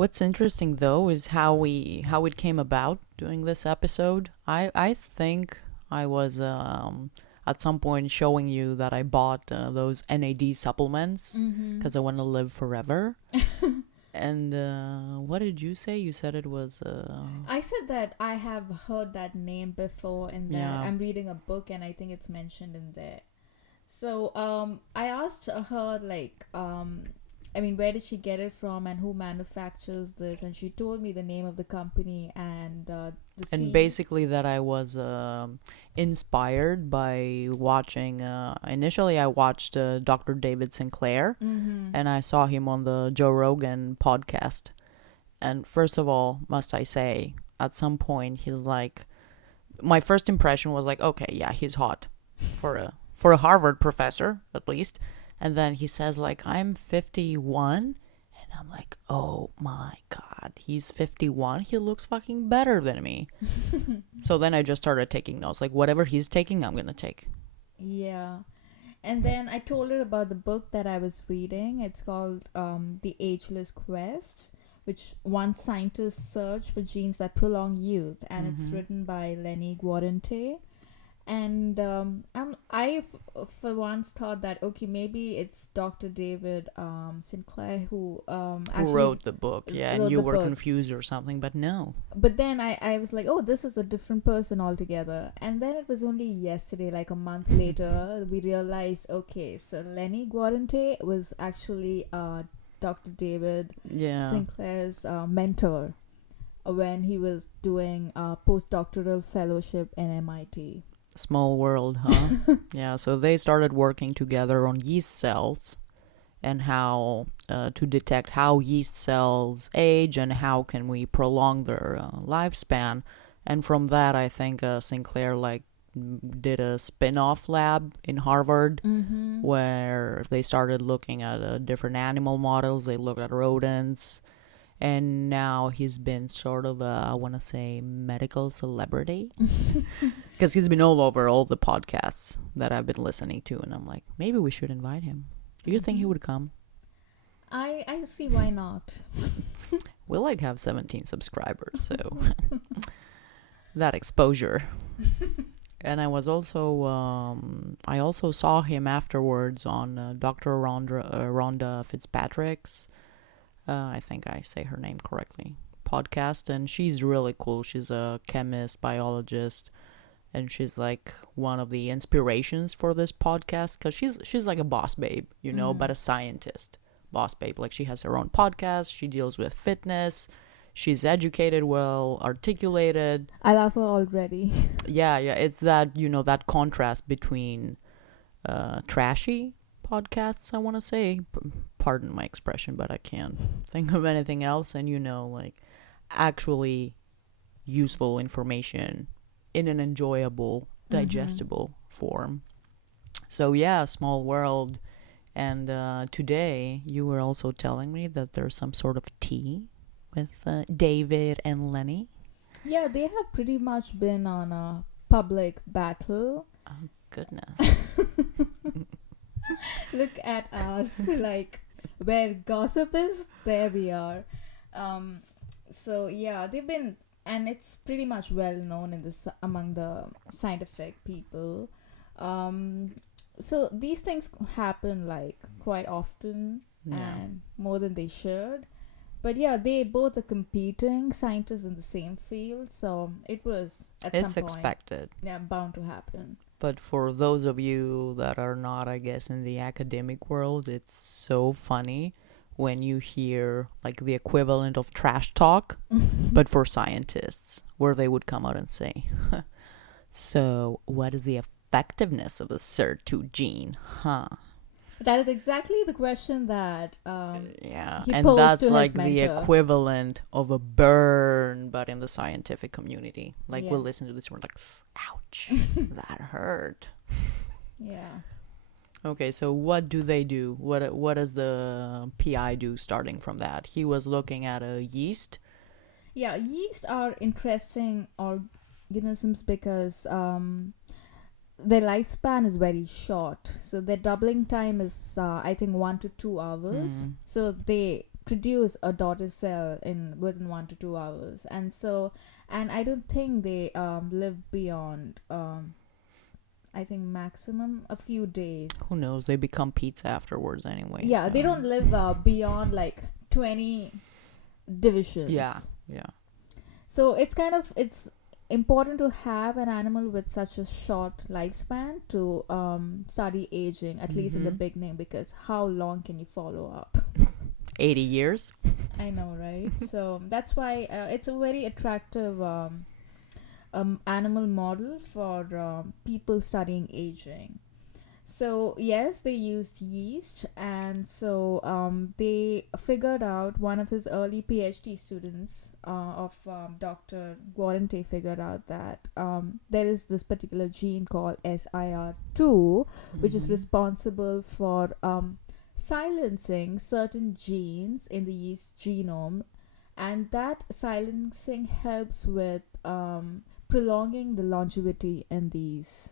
What's interesting though is how it came about doing this episode. I think I was at some point showing you that I bought those NAD supplements Mm-hmm. because I want to live forever. And what did you say? You said it was I said that I have heard that name before, and that yeah. I'm reading a book, and I think it's mentioned in there. So, I asked her like, I mean, where did she get it from, and who manufactures this? And she told me the name of the company and the And C. basically that I was inspired by watching initially I watched Dr. David Sinclair, Mm-hmm. and I saw him on the Joe Rogan podcast. And first of all, must I say, at some point he's like, my first impression was like, okay, yeah, he's hot for a Harvard professor at least. And then he says like, I'm 51, and I'm like, oh my god, he's 51. He looks fucking better than me. So then I just started taking notes. Like whatever he's taking, I'm gonna take. Yeah. And then I told her about the book that I was reading. It's called The Ageless Quest, which wants scientists search for genes that prolong youth. And it's Mm-hmm. written by Lenny Guarente. And for once thought that, okay, maybe it's Dr. David Sinclair who Who actually wrote the book? Yeah, and wrote you the were book. confused or something, but no. But then I was like, oh, this is a different person altogether. And then it was only yesterday, like a month later, we realized, okay, so Lenny Guarente was actually Dr. David Yeah. Sinclair's mentor when he was doing a postdoctoral fellowship in MIT. Small world, huh? Yeah, so they started working together on yeast cells and how to detect how yeast cells age and how can we prolong their lifespan. And from that, I think Sinclair like did a spin-off lab in Harvard Mm-hmm. where they started looking at different animal models. They looked at rodents, and now he's been sort of a, I want to say, medical celebrity because he's been all over all the podcasts that I've been listening to, and I'm like, maybe we should invite him. Do you think he would come? I see why not. We like have 17 subscribers, so that exposure. And I also saw him afterwards on Dr. Rhonda Fitzpatrick's, I think I say her name correctly, podcast, and she's really cool. She's a chemist, biologist, and she's like one of the inspirations for this podcast because she's like a boss babe, but a scientist boss babe. Like she has her own podcast. She deals with fitness. She's educated, well articulated. I love her already. Yeah, it's that that contrast between trashy podcasts, I want to say. Pardon my expression, but I can't think of anything else. And like actually useful information in an enjoyable, digestible form. So yeah, small world. And today you were also telling me that there's some sort of tea with David and Lenny. Yeah, they have pretty much been on a public battle. Oh goodness. Look at us, like where gossip is, there we are. Um, so yeah, they've been, and it's pretty much well known in this among the scientific people. Um, so these things happen like quite often Yeah. and more than they should. But yeah, they both are competing scientists in the same field, so it was at It's some point, expected. yeah, bound to happen. But for those of you that are not, I guess, in the academic world, it's so funny when you hear like the equivalent of trash talk, but for scientists, where they would come out and say, so what is the effectiveness of the SIR2 gene? Huh? That is exactly the question that Yeah, he and posed that's to his like the mentor. equivalent of a burn, but in the scientific community. Like Yeah. we'll listen to this and we're like, ouch, that hurt. Yeah. Okay, so what do they do? What does the PI do starting from that? He was looking at a yeast. Yeah, yeast are interesting organisms because their lifespan is very short. So their doubling time is, I think, 1 to 2 hours. Mm. So they produce a daughter cell in within 1 to 2 hours, and I don't think they live beyond I think maximum a few days. Who knows? They become pizza afterwards anyway. Yeah, So. they don't live beyond like 20 divisions. Yeah. So it's important to have an animal with such a short lifespan to study aging, at least in the beginning, because how long can you follow up? 80 years. I know, right? So that's why it's a very attractive animal model for people studying aging. So yes, they used yeast, and so they figured out, one of his early PhD students of Dr. Guarente figured out that there is this particular gene called SIR2, which is responsible for silencing certain genes in the yeast genome, and that silencing helps with prolonging the longevity in these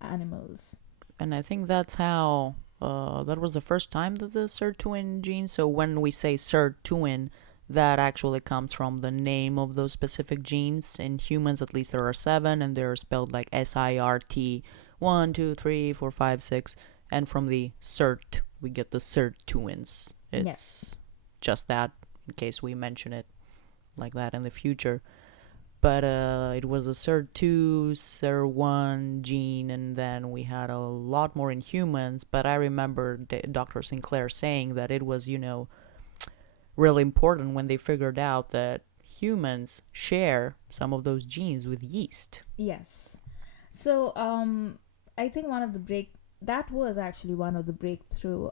animals. And I think that's how, that was the first time that the sirtuin gene, so when we say sirtuin, that actually comes from the name of those specific genes. In humans, at least there are 7, and they're spelled like SIRT, 1, 2, 3, 4, 5, 6. And from the sirt, we get the sirtuins. It's Yes. just that, in case we mention it like that in the future. But it was a SIR2, SIR1 gene, and then we had a lot more in humans. But I remember Dr. Sinclair saying that it was, really important when they figured out that humans share some of those genes with yeast. Yes. So I think that was actually one of the breakthrough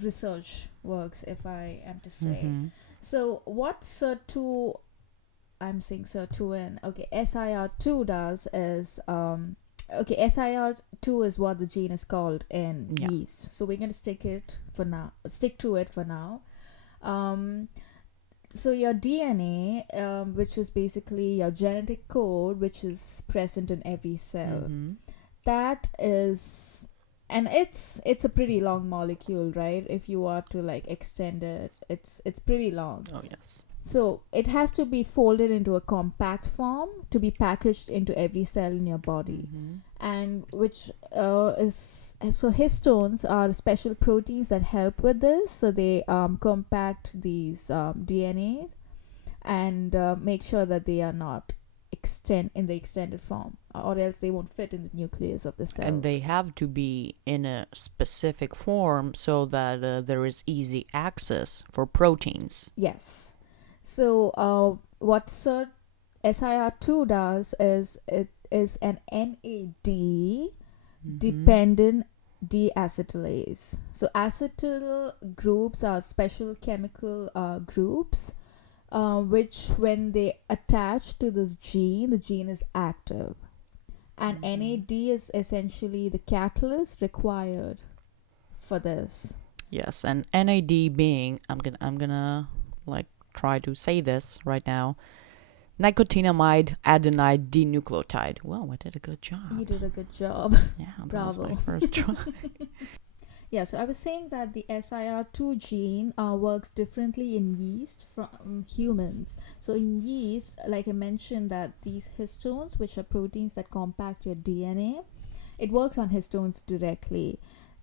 research works, if I am to say. So what SIR2, I'm saying SIR2N, okay, SIR2 does is SIR2 is what the gene is called in yeast. So we're going to stick to it for now. So your DNA, which is basically your genetic code, which is present in every cell, that is, and it's a pretty long molecule, right? If you are to like extend it, it's pretty long. Oh yes. So it has to be folded into a compact form to be packaged into every cell in your body, and which is, so histones are special proteins that help with this. So they compact these DNAs and make sure that they are not in the extended form, or else they won't fit in the nucleus of the cell. And they have to be in a specific form so that there is easy access for proteins. Yes. So what SIR2 does is it is an NAD dependent deacetylase. So acetyl groups are special chemical groups which, when they attach to this gene, the gene is active. And NAD is essentially the catalyst required for this. Yes, and NAD being, I'm gonna like try to say this right now, nicotinamide adenine dinucleotide. Well, I did a good job. You did a good job. Yeah, that Bravo. was my first try. Yeah, so I was saying that the SIR2 gene works differently in yeast from humans. So in yeast, like I mentioned, that these histones, which are proteins that compact your DNA, it works on histones directly.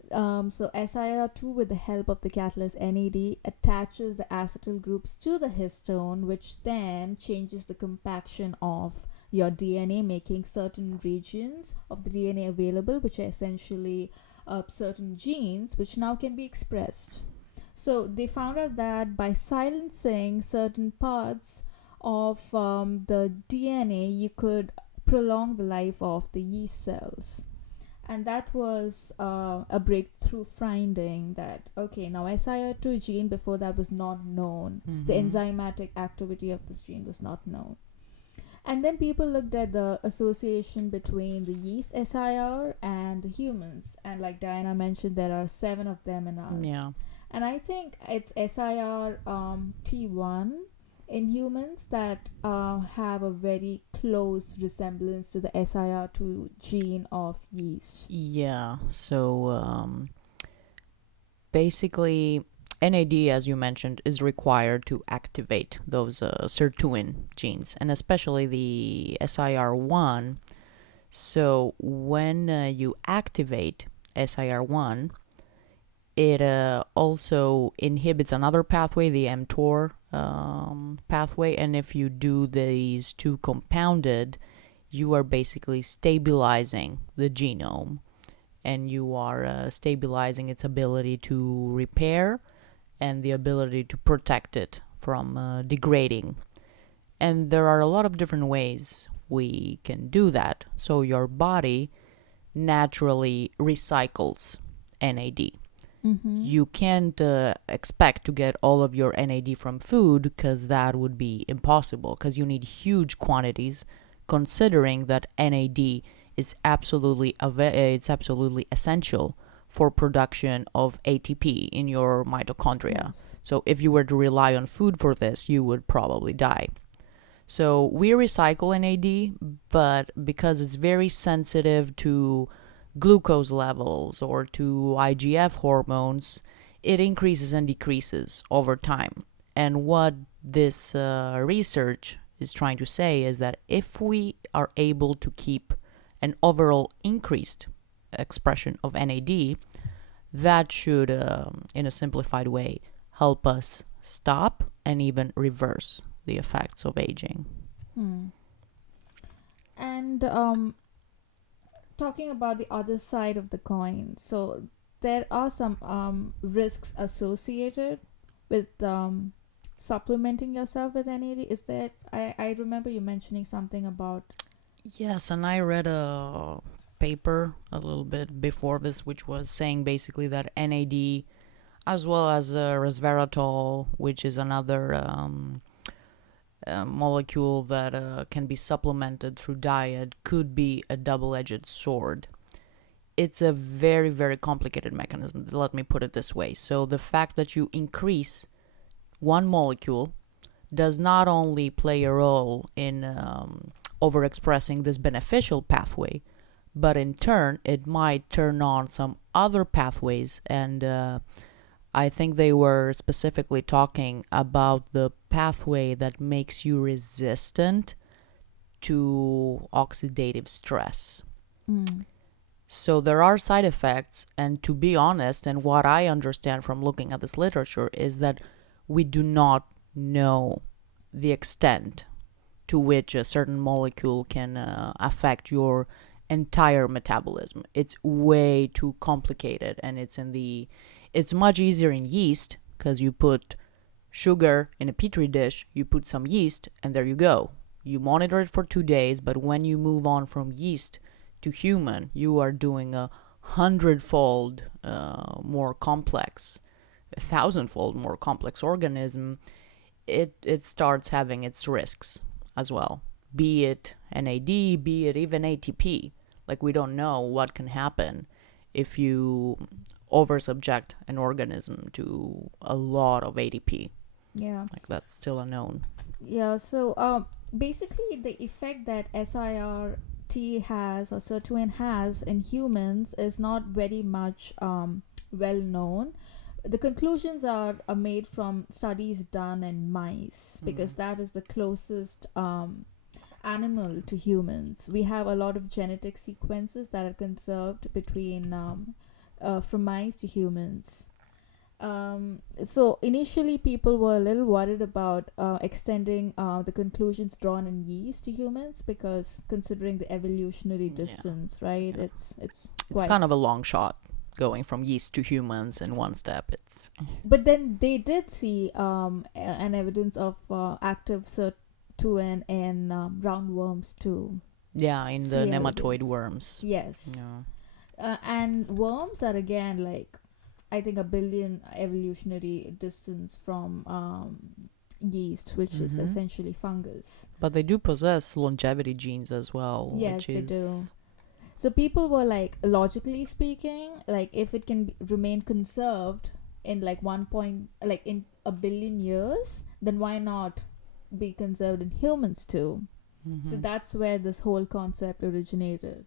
So SIR2, with the help of the catalyst NAD, attaches the acetyl groups to the histone, which then changes the compaction of your DNA, making certain regions of the DNA available, which are essentially certain genes, which now can be expressed. So they found out that by silencing certain parts of the DNA, you could prolong the life of the yeast cells. And that was a breakthrough finding that, okay, now SIR2 gene, before that was not known. The enzymatic activity of this gene was not known. And then people looked at the association between the yeast SIR and the humans. And like Diana mentioned, there are 7 of them in us. Yeah. And I think it's SIR T1 in humans that have a very close resemblance to the SIR2 gene of yeast. Yeah, so basically NAD, as you mentioned, is required to activate those sirtuin genes, and especially the SIR1. So when you activate SIR1, it also inhibits another pathway, the mTOR pathway, and if you do these two compounded, you are basically stabilizing the genome, and you are stabilizing its ability to repair and the ability to protect it from degrading. And there are a lot of different ways we can do that. So your body naturally recycles NAD. Mm-hmm. You can't expect to get all of your NAD from food, because that would be impossible, because you need huge quantities, considering that NAD is it's absolutely essential for production of ATP in your mitochondria. Yes. So if you were to rely on food for this, you would probably die. So we recycle NAD, but because it's very sensitive to glucose levels or to IGF hormones, it increases and decreases over time. And what this research is trying to say is that if we are able to keep an overall increased expression of NAD, that should, in a simplified way, help us stop and even reverse the effects of aging. Hmm. And talking about the other side of the coin, so there are some risks associated with supplementing yourself with NAD. Is that I remember you mentioning something about. Yes, and I read a paper a little bit before this, which was saying basically that NAD, as well as resveratrol, which is another molecule that can be supplemented through diet, could be a double-edged sword. It's a very, very complicated mechanism, let me put it this way. So the fact that you increase one molecule does not only play a role in overexpressing this beneficial pathway, but in turn, it might turn on some other pathways. And I think they were specifically talking about the pathway that makes you resistant to oxidative stress. Mm. So there are side effects, and to be honest, and what I understand from looking at this literature, is that we do not know the extent to which a certain molecule can affect your entire metabolism. It's way too complicated, and it's much easier in yeast, because you put sugar in a petri dish, you put some yeast, and there you go. You monitor it for 2 days, but when you move on from yeast to human, you are doing a hundredfold more complex, a thousandfold more complex organism. It starts having its risks as well, be it NAD, be it even ATP. Like, we don't know what can happen if you oversubject an organism to a lot of ATP. Yeah. Like, that's still unknown. Yeah. So basically, the effect that SIRT has or sirtuin has in humans is not very much well known. The conclusions are made from studies done in mice, because that is the closest animal to humans. We have a lot of genetic sequences that are conserved between from mice to humans. So initially, people were a little worried about extending the conclusions drawn in yeast to humans, because considering the evolutionary distance, right? Yeah. It's It's quite. kind of a long shot going from yeast to humans in one step. It's But then they did see an evidence of active sirtuin in roundworms too. yeah, in the See nematoid evidence. worms. Yes. Yeah. And worms are again like, I think, a billion evolutionary distance from yeast, which is Mhm. essentially fungus. But they do possess longevity genes as well, Yes, which they is do. So people were like, logically speaking, like if it can remain conserved in like in a billion years, then why not be conserved in humans too? So Mhm. that's where this whole concept originated.